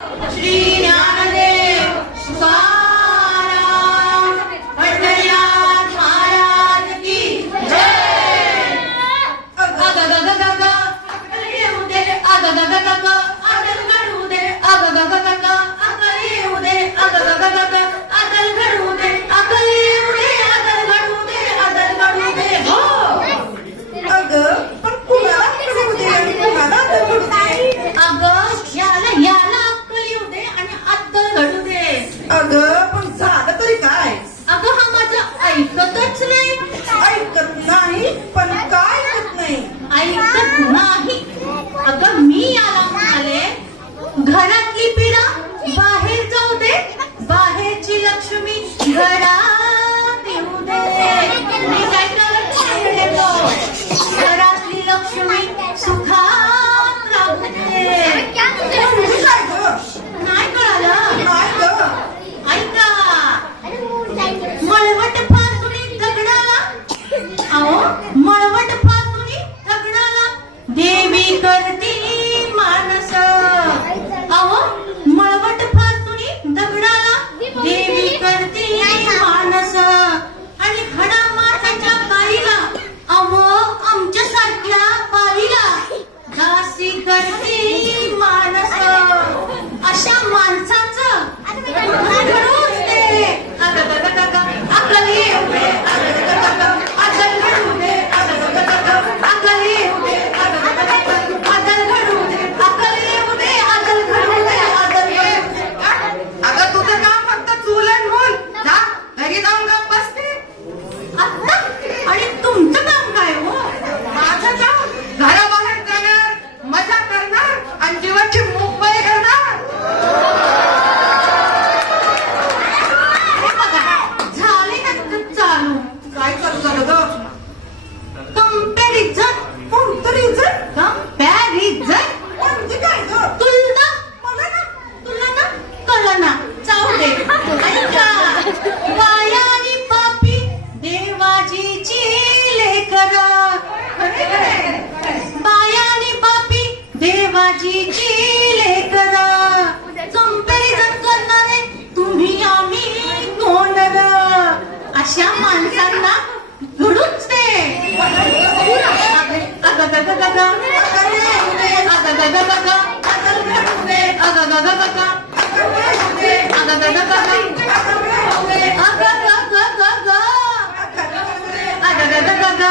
श्री ज्ञानदेव तुकाराम पंढरीनाथ महाराज की जय। अगगगगगग अक्कल येऊ दे, अगगगगग अक्कल घडू दे, अगगगगग अक्कल येऊ दे, अगगगगग अक्कल घडू दे, अक्कल येऊ दे, अक्कल घडू दे, अक्कल घडू दे। हो अगं पण कुणाला घडू दे आणि कुणाला घडू दे? अगं याला अक्कल येऊ दे आणि अक्कल घडू दे। अगं पण झालं तरी काय? अगं हा माझं ऐकतच नाही, ऐकत नाही पण काय ऐकत नाही? ऐकत नाही। अगं मी याला म्हणाले घरातली पिढा बाहेर जाऊ दे, बाहेरची लक्ष्मी घरात येऊ दे। मी काय करत देतो, घरातली लक्ष्मी सुखात राहू दे। म्हणजे काय गं? नाही कळालं? नाही गं. ऐका, मळवट फासुनी दगडाला, अहो मळवट फासुनी दगडाला देवी करती मानस। अहो मळवट फासुनी दगडाला देवी करती मानस। आणि खडा माताच्या बाईला, अहो आमच्या सारख्या बाईला दासी करती मानस। अशा माणसाचं घडूच दे। अगगगगग अक्कल येऊ दे, अगगगगग अक्कल घडू दे, अगगगगग अक्कल येऊ दे, अगगगगग अक्कल घडू दे, अक्कल येऊ दे, अक्कल घडू दे, अक्कल घडू दे। अगं तुझं काम फक्त चूल आणि मूल. जा घरी जाऊन गप्प बसते. आत्ता आणि तुमचं काम काय हो? माझं काम घराबाहेर जाणार, मजा करणार आणि जीवाची मुंबई करणार. हे बघा, झाले ना चालू काय चालू झालं गं? कंपॅरिझन। कोणतं रिझन? कंपॅरिझन म्हणजे काय गं? तुलना, तुला ना कळलं ना, जाऊ दे। ऐका, बाया आणि पापी देवाजीची लेकर, बाया आणि पापी देवाजीची लेकर। कंपॅरिझन करणारे तुम्ही आम्ही कोण र? अशा माणसांना घडूच दे। अगगगगग अगगगगग अक्कल घडू दे, अगगगगग अगगगगग अगगगगग अगगगगग